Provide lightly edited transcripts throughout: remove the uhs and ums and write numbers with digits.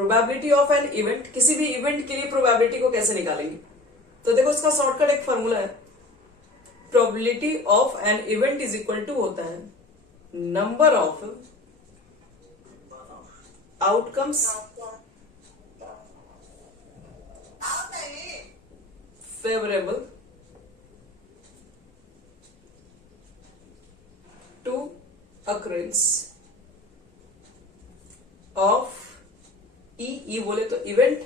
Probability of an event, किसी भी event के लिए प्रोबेबिलिटी को कैसे निकालेंगे? तो देखो इसका शॉर्टकट एक फॉर्मूला है, probability of an event is equal to होता है number of outcomes favourable to occurrence of E बोले तो इवेंट,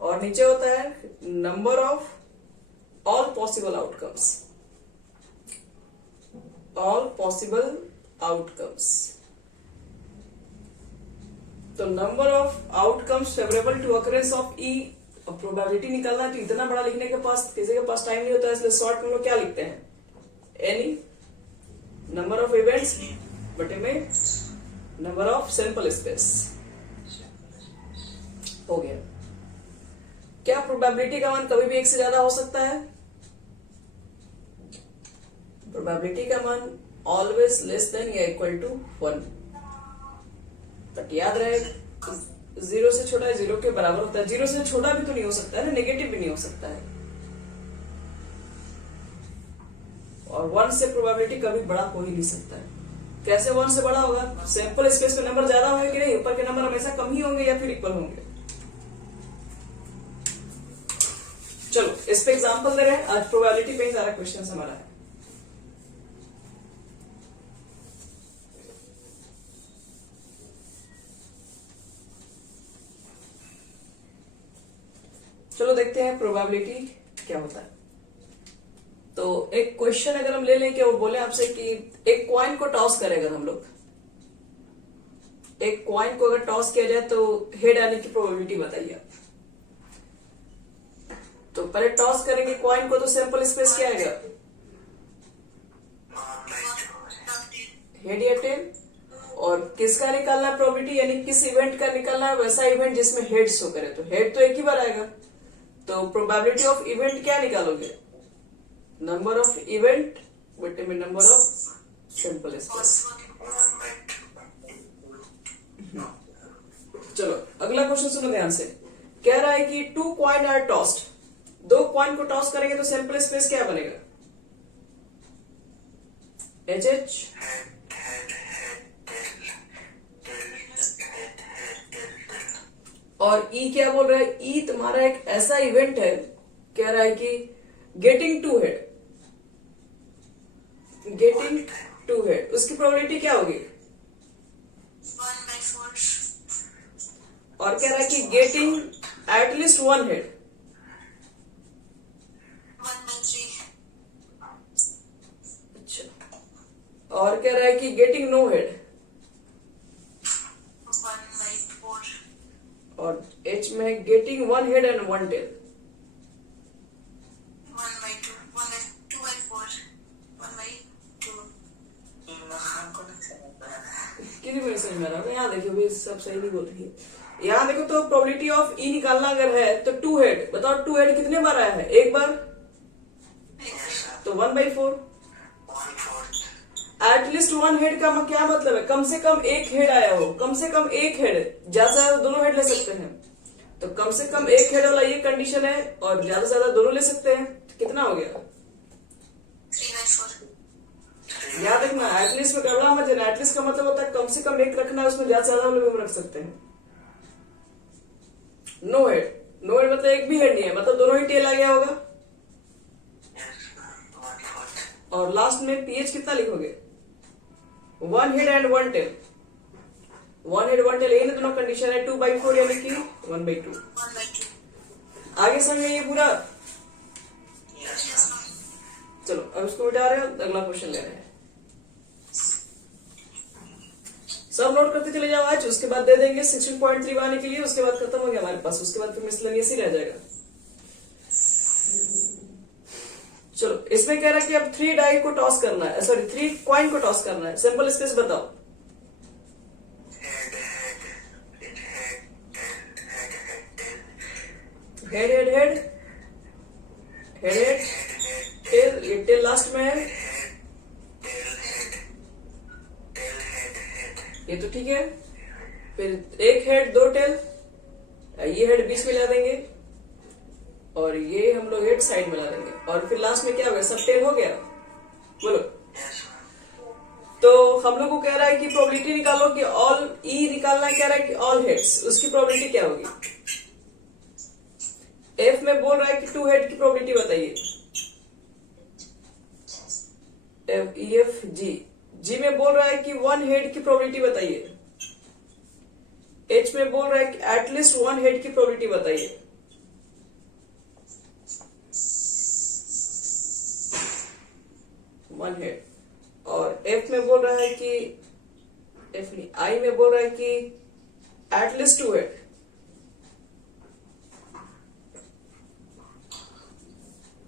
और नीचे होता है number of all possible outcomes, all possible outcomes. तो number of outcomes favourable to occurrence of E. अब प्रोबेबिलिटी निकालना है तो इतना बड़ा लिखने के पास किसी के पास टाइम नहीं होता है, इसलिए शॉर्ट में लोग क्या लिखते हैं, एनी नंबर ऑफ इवेंट्स बटे में नंबर ऑफ सैंपल स्पेस। हो गया। क्या प्रोबेबिलिटी का मान कभी भी एक से ज्यादा हो सकता है? प्रोबेबिलिटी का मान ऑलवेज लेस देन या इक्वल टू 1, बट याद रहे 0 से छोटा 0 के बराबर होता है। 0 से छोटा भी तो नहीं हो सकता है ना, नेगेटिव भी नहीं हो सकता है। और 1 से प्रोबेबिलिटी कभी बड़ा हो ही नहीं सकता है। कैसे 1 से बड़ा होगा? सैंपल स्पेस में नंबर ज्यादा होंगे कि नहीं, ऊपर के नंबर हमेशा कम ही होंगे या फिर इक्वल होंगे। चलो इस पे एग्जांपल दे रहे हैं, आज प्रोबेबिलिटी पे ही सारा क्वेश्चन हमारा है। चलो देखते हैं प्रोबेबिलिटी क्या होता है। तो एक क्वेश्चन अगर हम ले लें कि वो बोले आपसे कि एक कॉइन को टॉस करें, अगर हम लोग एक कॉइन को अगर टॉस किया जाए तो हेड आने की प्रोबेबिलिटी बताइए आप। तो पहले टॉस करेंगे कॉइन को, तो सैंपल स्पेस क्या आएगा, हेड या टेल। और किसका निकालना है प्रोबेबिलिटी, यानी किस इवेंट का निकालना है, वैसा इवेंट जिसमें हेड शो करे। तो हेड तो एक ही बार आएगा, तो प्रोबेबिलिटी ऑफ इवेंट क्या निकालोगे, नंबर ऑफ इवेंट बटे में नंबर ऑफ सैंपल स्पेस। चलो अगला क्वेश्चन सुनो ध्यान से। कह रहा है कि 2 कॉइन आर टॉस्ड, 2 कॉइन को टॉस करेंगे तो सैंपल स्पेस क्या बनेगा, HH। और ई क्या बोल रहा है, ई तुम्हारा एक ऐसा इवेंट है, कह रहा है कि getting to head, getting to head, उसकी प्रोबेबिलिटी क्या होगी, 1/4। और कह रहा है कि गेटिंग एटलीस्ट 1 हेड, 1/3। अच्छा। और कह रहा है कि गेटिंग नो हेड, 1/4। और एच में गेटिंग 1 हेड एंड 1 टेल, 1/2, 2/4, 1/2। किसी को नहीं समझ में आ रहा। यहाँ देखियो भी सब सही नहीं बोल रही है। यहाँ देखो तो प्रोबेबिलिटी ऑफ ई निकालना अगर है तो 2 हेड, बताओ 2 हेड कितने बार आया है, एक बार, तो 1/4। एटलीस्ट 1 हेड का क्या मतलब है, कम से कम एक हेड आया हो, कम से कम एक हेड, ज्यादा से ज्यादा दोनों हेड ले सकते हैं। तो कम से कम एक हेड वाला ये कंडीशन है, और ज्यादा से ज्यादा दोनों ले सकते हैं। तो कितना हो गया, 3/4। याद रखना एटलीस्ट में गड़बड़ा मत देना। एटलीस्ट का मतलब होता है कम से कम एक रखना है, उसमें ज्यादा से ज्यादा लोग रख सकते हैं। नो हेड, नो हेड मतलब एक भी हेड नहीं है, मतलब दोनों ही टेल आ गया होगा। और लास्ट में पीएच कितना लिखोगे, 1 head and 1 tail, 1 head 1 tail, यही ना दोनों कंडीशन है। 2/4 यानी कि 1/2। 1/2। आगे समझ में ये पूरा। Yes, ma'am. चलो अब इसको मिटा रहे हो, अगला क्वेश्चन ले रहे हैं। सब नोट करते चले जाओ आज, उसके बाद दे देंगे 16.3 आने के लिए, उसके बाद खत्म हो गया हमारे पास, उसके बाद फिर मिसलेनियस ही रह जाएगा। चलो इसमें कह रहा है कि अब 3 डाई को टॉस करना है, सॉरी 3 कॉइन को टॉस करना है, सिंपल स्पेस बताओ। Head head head head head tail, ये टेल लास्ट में है, ये तो ठीक है। फिर एक हेड 2 टेल, ये हेड बीच में ला देंगे और ये हम लोग हेड साइड में ला देंगे और फिर लास्ट में क्या हो गया, सब टेल हो गया। बोलो। Yes, ma'am. तो हम लोग को कह रहा है कि प्रोबेबिलिटी निकालो कि ऑल ई निकालना, कह रहा है कि ऑल हेड्स, उसकी प्रोबेबिलिटी क्या होगी। एफ में बोल रहा है कि 2 हेड की प्रोबेबिलिटी बताइए। एफ ई एफ जी, जी में बोल रहा है कि 1 हेड की प्रोबेबिलिटी बताइए। एच में बोल रहा है कि एटलीस्ट 1 हेड की प्रोबेबिलिटी बताइए। One head. और एफ में बोल रहा है कि, एफ नहीं, आई में बोल रहा है कि एटलीस्ट 2 हेड।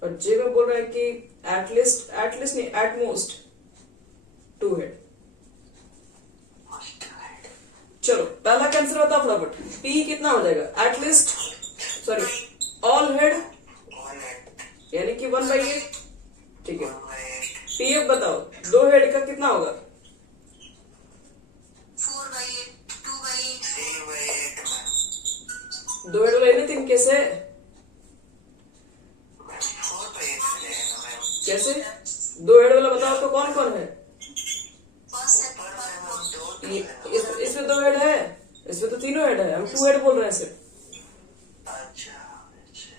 और जे में बोल रहा है कि एटलीस्ट नहीं, एटमोस्ट 2 हेड। चलो पहला कैंसर बताओ फटाफट। पी कितना हो जाएगा, at least, sorry, all head One head. यानी कि 1/8। ठीक है। 1/8. पीएफ बताओ, 2 हेड का कितना होगा। 4/8. 2/8. 3/8, ma'am. 2 हेड वाला एनीथिंग कैसे, 4/8 रहेगा, ma'am. कैसे 2 हेड वाला बताओ तो कौन कौन है। First set, ऊपर one, में four. दो इसमें 2 हेड है, इसमें तो 3 हेड है, हम 2 हेड बोल रहे हैं सिर्फ। अच्छा अच्छा।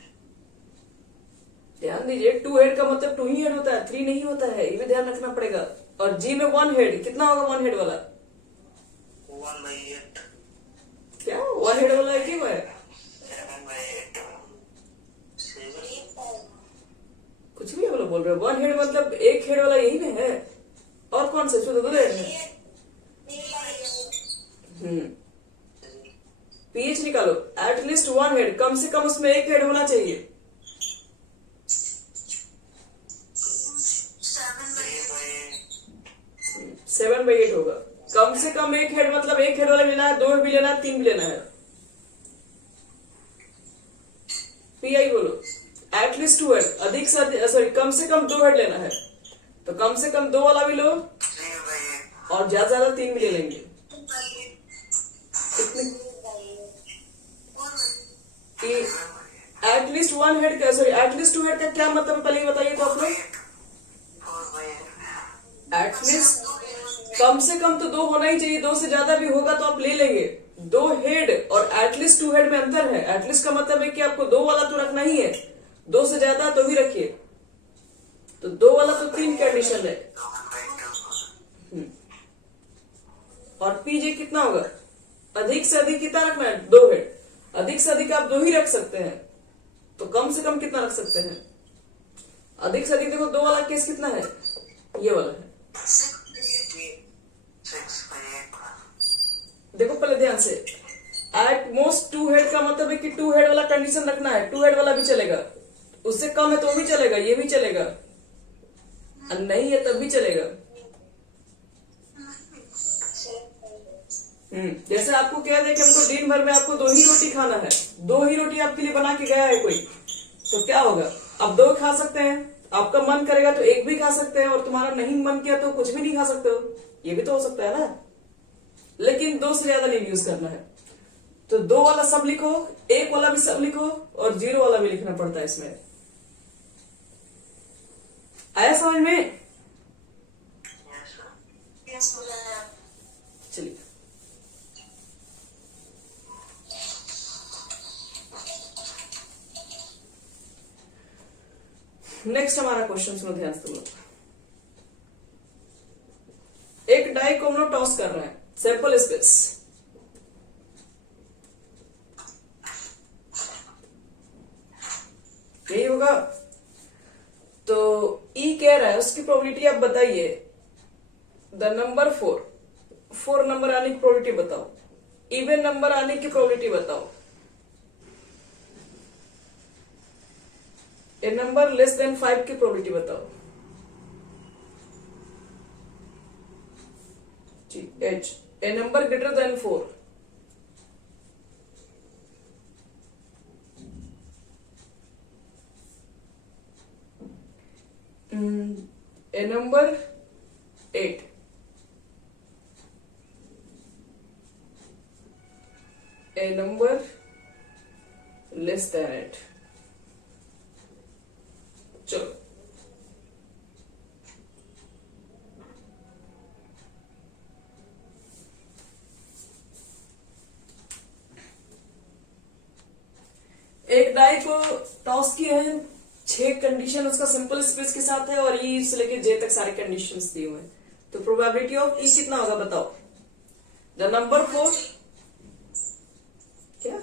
ध्यान दीजिए, 2 हेड का मतलब 2 ही हेड होता है, 3 नहीं होता है, ये भी ध्यान रखना पड़ेगा। और जी में 1 हेड कितना होगा, 1 हेड वाला 1/8. क्या 1 हेड वाला है, क्यों है 7/8. 7. कुछ भी हम लोग बोल रहे हैं। 1 हेड मतलब 1 हेड वाला यही ना है, और कौन सा, इसमें तो 2 हेड है। पीएच निकालो, एटलीस्ट 1 हेड, कम से कम उसमें 1 हेड होना चाहिए। 7/8. 7/8 होगा, कम से कम 1 हेड, मतलब 1 हेड वाला लेना है, 2 भी लेना है, 3 भी लेना है। पीआई बोलो, एटलीस्ट 2 हेड, अधिक से अधिक, सॉरी, कम से कम 2 हेड लेना है, तो कम से कम 2 वाला भी लो 3/8. और ज्यादा ज्यादा 3 भी ले लेंगे। 2/8. कितने 4/8. एटलीस्ट 1 हेड का, सॉरी, एटलीस्ट 2 हेड का क्या मतलब है, पहले ये बताइए तो आप लोग। 4/8. एटलीस्ट कम से कम तो 2 होना ही चाहिए, 2 से ज्यादा भी होगा तो आप ले लेंगे। 2 हेड और एटलीस्ट 2 हेड में अंतर है। एटलीस्ट का मतलब है कि आपको 2 वाला तो रखना ही है, 2 से ज्यादा तो भी रखिए। तो 2 वाला तो 3 कंडीशन है। 1/2. और पीजे कितना होगा, अधिक से अधिक कितना रखना है, 2 हेड, अधिक से अधिक आप 2 ही रख सकते हैं, तो कम से कम कितना रख सकते हैं। अधिक से अधिक देखो, 2 वाला केस कितना है, ये वाला है। 6/8. देखो पहले ध्यान से, एट मोस्ट 2 हेड का मतलब है कि 2 हेड वाला कंडीशन रखना है। 2 हेड वाला भी चलेगा, उससे कम है तो भी चलेगा, ये भी चलेगा, और नहीं है तब भी चलेगा। जैसे आपको कह दे कि हमको दिन भर में आपको 2 ही रोटी खाना है, 2 ही रोटी आपके लिए बना के गया है कोई, तो क्या होगा, आप 2 खा सकते हैं, आपका मन करेगा तो 1 भी खा सकते हैं, और तुम्हारा नहीं मन किया तो कुछ भी नहीं खा सकते हो, ये भी तो हो सकता है ना। लेकिन 2 से ज्यादा नहीं यूज करना है, तो 2 वाला सब लिखो, 1 वाला भी सब लिखो, और 0 वाला भी लिखना पड़ता है इसमें। आया समझ में। Yes, sir. Yes, ma'am. चलिए नेक्स्ट हमारा क्वेश्चन सुनो ध्यान से तुम लोग। एक डाई को हम लोग टॉस कर रहे हैं, सैंपल स्पेस, यही होगा। तो ई कह रहा है उसकी प्रोबेबिलिटी आप बताइए। द नंबर 4 नंबर आने की प्रोबेबिलिटी बताओ, इवन नंबर आने की प्रोबेबिलिटी बताओ, ए नंबर लेस देन 5 की प्रोबेबिलिटी बताओ। जी H, A number greater than 4, a number 8, a number less than 8। चलो एक डाई को टॉस किए हैं, 6 कंडीशन उसका सिंपल स्पेस के साथ है और ई से लेके जे तक सारे कंडीशंस दिए हुए हैं। तो प्रोबेबिलिटी ऑफ ई कितना होगा बताओ। द नंबर 4 क्या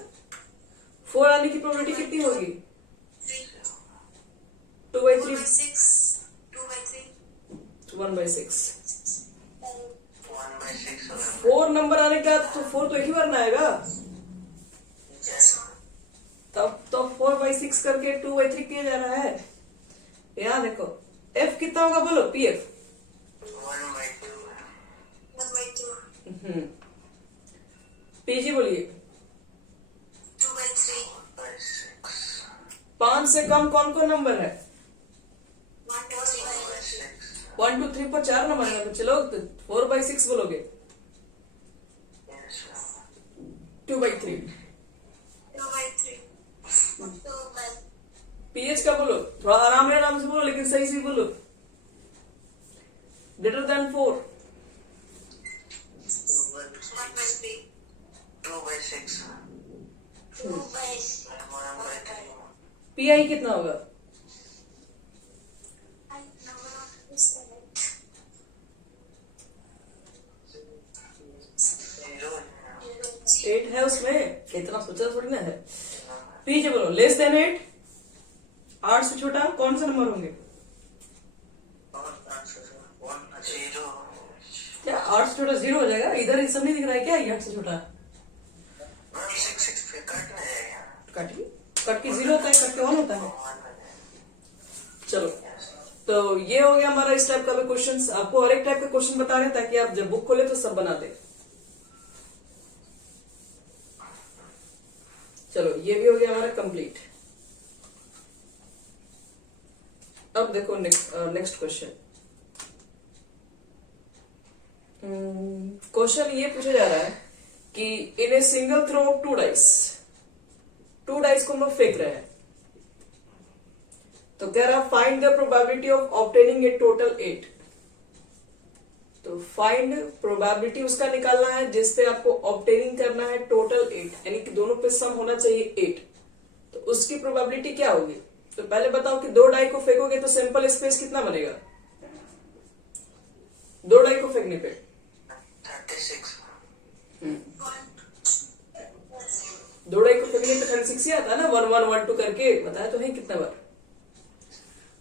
4 आने की प्रोबेबिलिटी कितनी होगी? 2/3 1/6। 1/6 होगा। 4 नंबर आने का तो 4 तो एक ही बार ना आएगा, Yes. तब तो 4/6 करके 2/3 किया जा रहा है। यहाँ देखो एफ कितना होगा बोलो, पी एफ 1/2 पीजी बोलिए। 2/6 5 से कम कौन कौन नंबर है? 1/6 1 2 3 पर 4 नंबर है, बच्चे लोग तो 4/6 बोलोगे। Yes. 2/3 पीएच का बोलो, थोड़ा आराम से बोलो लेकिन सही से बोलो। ग्रेटर देन 4 2/6 1/3 पीआई कितना होगा? 0 8 है उसमें, इतना सोचा थोड़ी ना है। पीजे बोलो लेस देन 8, 8 से छोटा कौन सा नंबर होंगे? और 0 क्या 8 से छोटा 0 हो जाएगा? इधर ये सब नहीं दिख रहा है क्या? 8 से छोटा 6 पे कट नहीं जाएगा। कट की 0 होता है, कट के 1 होता है। 1 चलो तो ये हो गया हमारा इस टाइप का भी क्वेश्चन। आपको और एक टाइप का क्वेश्चन बता रहे हैं ताकि आप जब बुक खोले तो सब बना दे। चलो ये भी हो गया हमारा कंप्लीट। अब देखो नेक्स्ट क्वेश्चन। क्वेश्चन ये पूछा जा रहा है कि इन ए सिंगल थ्रो 2 डाइस को हम लोग फेंक रहे हैं, तो कह रहा find the probability of obtaining A total 8। तो फाइंड प्रोबेबिलिटी उसका निकालना है जिसपे आपको ऑब्टेनिंग करना है टोटल 8, यानी कि दोनों पे सम होना चाहिए 8। तो उसकी प्रोबेबिलिटी क्या होगी? तो पहले बताओ कि 2 डाई को फेंकोगे तो सिंपल स्पेस कितना बनेगा 2 डाई को फेंकने पे? 36 2 डाई को फेंकने पे 36 ही आता है ना, 1 1 1 2 करके बताया तो है कितना बार।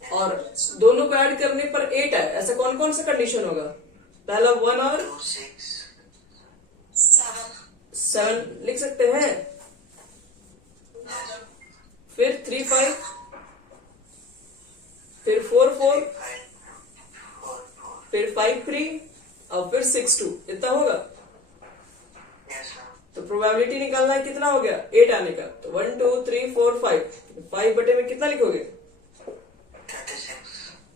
और दोनों को ऐड करने पर 8 है, ऐसा कौन कौन सा कंडीशन होगा? पहला 1 और 2 6 7 लिख सकते हैं, फिर 3 5, फिर 4 4, 4 फिर 5 3 और फिर 6 2, इतना होगा। Yes sir. तो प्रोबेबिलिटी निकालना है कितना हो गया 8 आने का। तो 1 2 3 4 5, 5 बटे में कितना लिखोगे?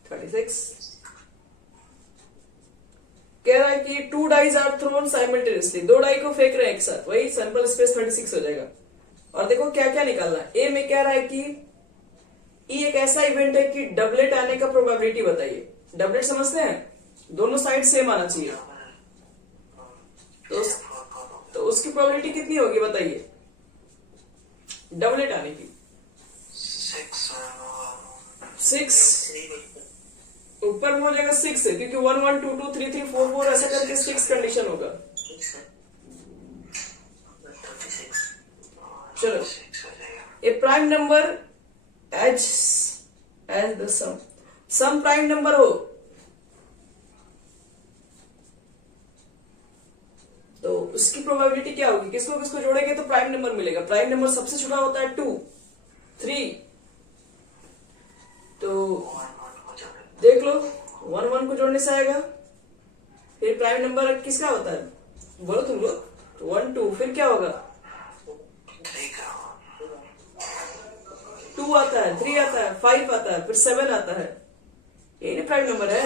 36। कह रहा है कि 2 dies are thrown simultaneously, 2 die को फेंक रहे हैं एक साथ, वही सैंपल स्पेस 36 हो जाएगा। और देखो क्या क्या निकालना है। ए में कह रहा है कि ई एक ऐसा इवेंट है कि डबलेट आने का प्रोबेबिलिटी बताइए। डबलेट समझते हैं, दोनों साइड सेम आना चाहिए। तो उसकी प्रोबेबिलिटी कितनी होगी बताइए डबलेट आने की? 6 ऊपर में हो जाएगा 6 से, क्योंकि 1 1 2 2 3 3 4 4 ऐसा करके 6 कंडीशन होगा। चलो a prime number as the sum prime number हो तो उसकी प्रोबेबिलिटी क्या होगी? किसको किसको जोड़ेंगे तो प्राइम नंबर मिलेगा? प्राइम नंबर सबसे छोटा होता है 2 3। तो देख लो 1 1 को जोड़ने से आएगा। फिर प्राइम नंबर किसका होता है बोलो तुम लोग? तो 1 2, फिर क्या होगा? 2 आता है, 3 आता है, 5 आता है, फिर 7 आता है। यही ना प्राइम नंबर है।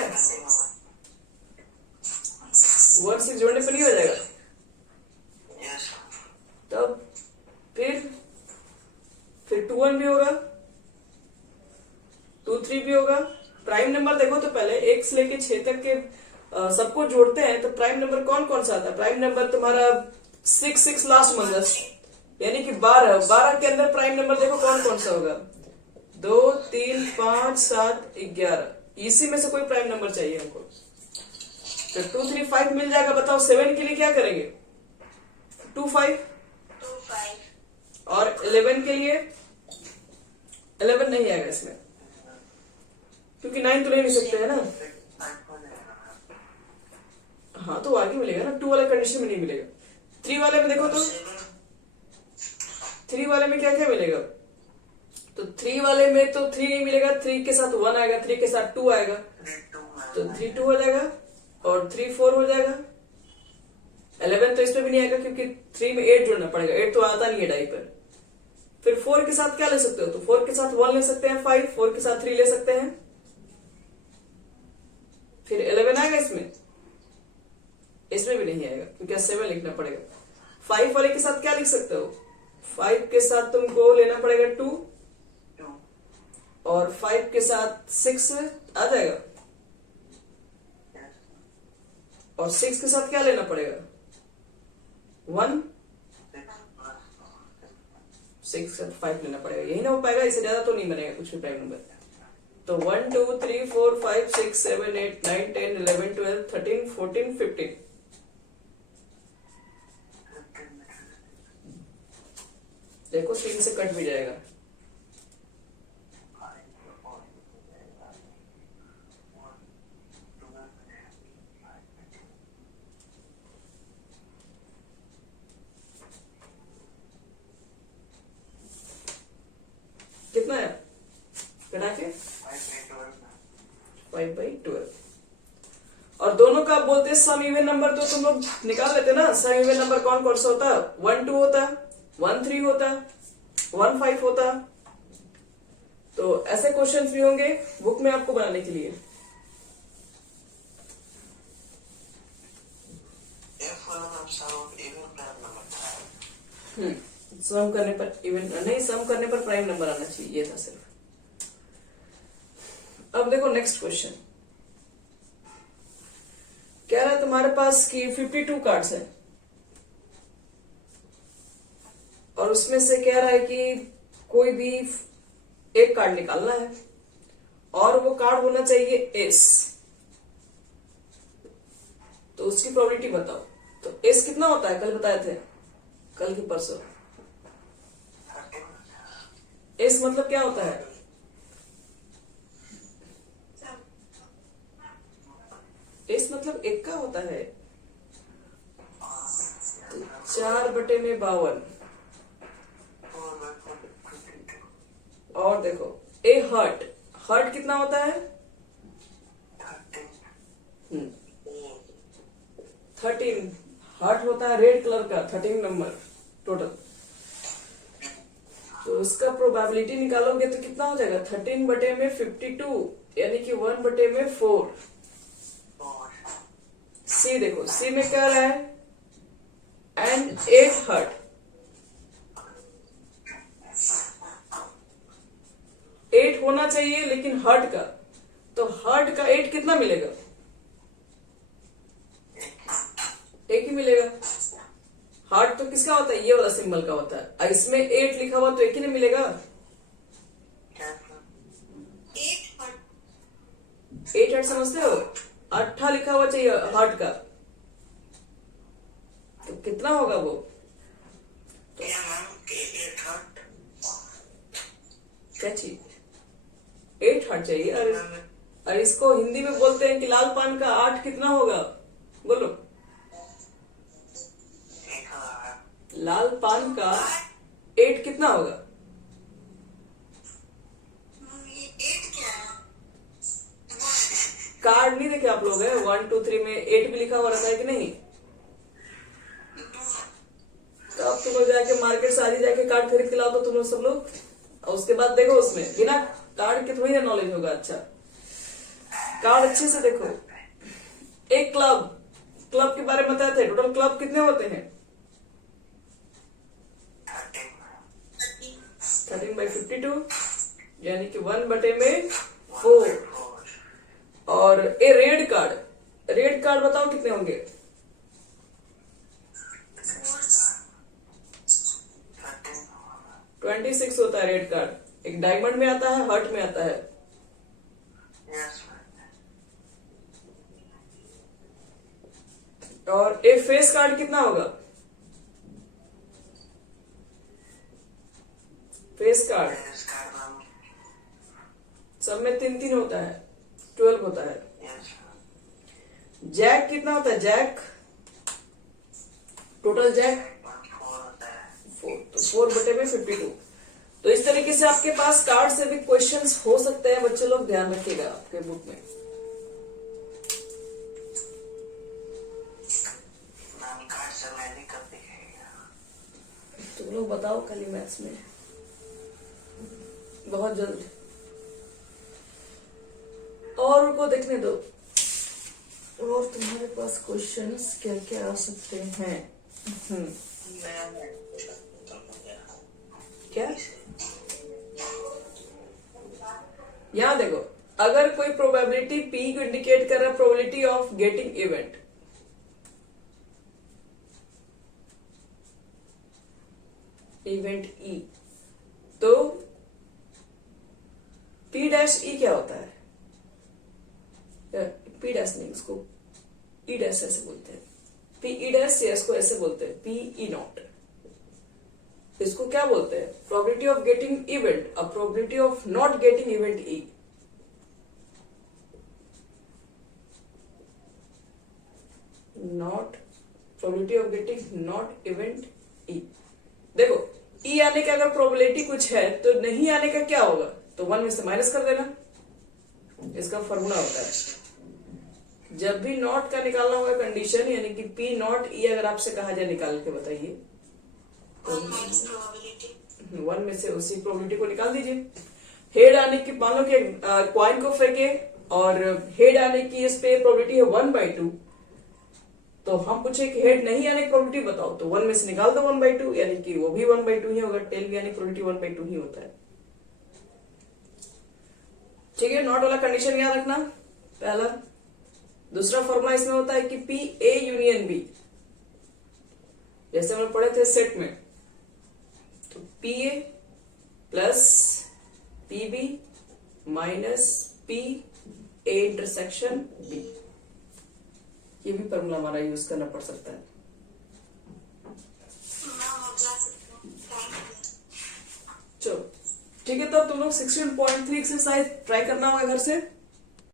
1 6 जोड़ने पर नहीं हो जाएगा? तब फिर 1 भी होगा, 2 3 भी होगा। प्राइम नंबर देखो तो पहले 1 से लेके 6 तक के सबको जोड़ते हैं तो प्राइम नंबर कौन कौन सा आता है? प्राइम नंबर तुम्हारा 6 लास्ट मंथ, यानी कि 12 के अंदर प्राइम नंबर देखो कौन कौन सा होगा? 2 3 5 7 11, इसी में से कोई प्राइम नंबर चाहिए हमको। तो 2 3 5 मिल जाएगा। बताओ 7 के लिए क्या करेंगे? 2 5, 2 5 और 11 के लिए 11 नहीं आएगा इसमें, क्योंकि 9 तो ले नहीं सकते है ना। हाँ तो आगे मिलेगा ना, 2 वाले कंडीशन में नहीं मिलेगा। 3 वाले में देखो तो 3 वाले में क्या क्या मिलेगा? तो 3 वाले में तो 3 नहीं मिलेगा, 3 के साथ 1 आएगा, 3 के साथ 2 आएगा, तो 3 2 हो जाएगा, और 3 4 हो जाएगा। 11 तो इसमें भी नहीं आएगा क्योंकि 3 में 8 जोड़ना पड़ेगा, 8 तो आता नहीं है डाई पर। फिर 4 के साथ क्या ले सकते हो? तो 4 के साथ 1 ले सकते हैं, 5, 4 के साथ 3 ले सकते हैं, फिर 11 आएगा इसमें, इसमें भी नहीं आएगा क्योंकि 7 लिखना पड़ेगा। 5 वाले के साथ क्या लिख सकते हो? 5 के साथ तुमको लेना पड़ेगा 2, और 5 के साथ 6 आ जाएगा, और 6 के साथ क्या लेना पड़ेगा? 1, 6 के साथ 5 लेना पड़ेगा, यही ना हो पाएगा, इससे ज्यादा तो नहीं बनेगा कुछ भी प्राइम नंबर। तो 1 2 3 4 5 6 7 8 9 10 11 12 13 14 15, देखो 3 से कट भी जाएगा। कितना है घटा के? 5/12। और दोनों का बोलते हैं सम इवन नंबर, तो तुम लोग निकाल लेते ना। सम इवन नंबर कौन कौन सा होता है? 1 2 होता, 1 3 होता, 1 5 होता। तो ऐसे क्वेश्चंस भी होंगे बुक में आपको बनाने के लिए। सम करने पर इवन नहीं, सम करने पर प्राइम नंबर आना चाहिए, ये था सिर्फ। अब देखो नेक्स्ट क्वेश्चन कह रहा है तुम्हारे पास कि 52 कार्ड्स हैं, और उसमें से कह रहा है कि कोई भी एक कार्ड निकालना है, और वो कार्ड होना चाहिए एस। तो उसकी प्रोबेबिलिटी बताओ। तो एस कितना होता है? कल बताए थे, कल की परसों। एस मतलब क्या होता है? एस मतलब 1 का होता है। तो 4/52। और देखो ए हर्ट, हर्ट कितना होता है? 13। हर्ट होता है रेड कलर का, 13 नंबर टोटल। तो उसका प्रोबेबिलिटी निकालोगे तो कितना हो जाएगा? 13/52, यानी कि 1/4। सी देखो, सी में क्या रहा है? And 8 hurt. 8 होना चाहिए लेकिन हर्ट का, तो हर्ट का 8 कितना मिलेगा? 1 ही मिलेगा। हार्ट तो किसका होता है? ये वाला सिंबल का होता है। इसमें 8 लिखा हुआ तो 1 ही नहीं मिलेगा। 8 हर्ट समझते हो? 8 लिखा हुआ चाहिए हार्ट का, तो कितना होगा वो? क्या चीज? 8 हर्ट चाहिए। अरे इसको हिंदी में बोलते हैं कि लाल पान का 8 कितना होगा? बोलो। लाल पान का 8 कितना होगा? कार्ड नहीं देखे आप लोग? है 1 2 3 में 8 भी लिखा हुआ रहता है कि नहीं? तो अब तुम लोग जाके मार्केट से आज जाके कार्ड खरीद के लाओ तो तुम लोग सब लोग, और उसके बाद देखो उसमें बिना कार्ड के थोड़ी ना नॉलेज होगा। अच्छा, कार्ड अच्छे से देखो। एक क्लब के बारे में बताते हैं। टोटल क्लब कितने होते हैं? 13/52 52 यानी कि 1/4। 4 और ए रेड कार्ड बताओ कितने होंगे? 26 होता है रेड कार्ड। एक डायमंड में आता है, हर्ट में आता है। यस मैम और ए फेस कार्ड कितना होगा? Face card face card ma'am सब में 3 होता है, 12 होता है। यस जैक कितना होता है? जैक टोटल जैक 4 होता है 4, तो 4/52। तो इस तरीके से आपके पास कार्ड से भी क्वेश्चंस हो सकते हैं, बच्चे लोग ध्यान रखिएगा आपके बुक में। मैम कार्ड से मैं भी कब दिखेगा तुम लोग बताओ कल ही मैथ्स में, बहुत जल्द। और उनको देखने दो, और तुम्हारे पास क्वेश्चंस क्या क्या आ सकते हैं? क्या? यहां देखो, अगर कोई प्रोबेबिलिटी पी को इंडिकेट कर रहा है प्रोबेबिलिटी ऑफ गेटिंग इवेंट, ई, तो P' E क्या होता है? P' नहीं, इसको E' ऐसे बोलते हैं। PE' या इसको ऐसे बोलते हैं PE0। इसको क्या बोलते हैं? प्रोबेबिलिटी ऑफ गेटिंग इवेंट, अब probability of not getting event E। Not probability of getting not event E। देखो E आने का अगर प्रोबेबिलिटी कुछ है तो नहीं आने का क्या होगा? तो 1 में से माइनस कर देना, इसका फॉर्मूला होता है। जब भी नॉट का निकालना होगा कंडीशन, यानी कि P0 E अगर आपसे कहा जाए निकाल के बताइए, तो 1 में से उसी प्रोबेबिलिटी को निकाल दीजिए। हेड आने की, मान लो कि क्वाइन को फेंके और हेड आने की इस पे प्रोबेबिलिटी है 1/2, तो हम पूछे कि हेड नहीं आने की प्रोबेबिलिटी बताओ, तो 1 में से निकाल दो 1/2, यानी कि वो भी 1/2 ही होगा। टेल भी आने की प्रोबेबिलिटी 1/2 ही होता है। ठीक है, नॉट वाला कंडीशन याद रखना पहला। दूसरा फॉर्मूला इसमें होता है कि P A यूनियन B, जैसे हम लोग पढ़े थे सेट में, तो PA plus PB minus P A intersection B, ये भी फॉर्मूला हमारा यूज करना पड़ सकता है। चलो ठीक है, तो तुम लोग 16.3 एक्सरसाइज ट्राई करना होगा घर से।